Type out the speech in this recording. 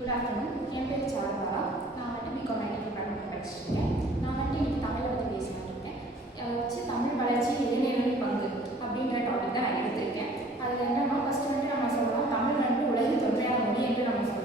Good afternoon. என் பேர் சாருபாலா. நான் வந்துட்டு பிகாம் ஐடி டிபார்ட்மெண்ட் படிச்சுருக்கேன். நான் வந்துட்டு இன்னைக்கு தமிழை பற்றி பேசலான்னு இருக்கேன். அதை வச்சு தமிழ் வளர்ச்சி இளைஞர்களின் பங்கு அப்படிங்கிற டாபிக் தான் நான் எடுத்திருக்கேன். அதில் என்னன்னா ஃபஸ்ட்டு வந்துட்டு நம்ம சொல்லலாம், தமிழ் வந்துட்டு உலகின் தொன்மையான மொழி என்று நம்ம சொல்லலாம்.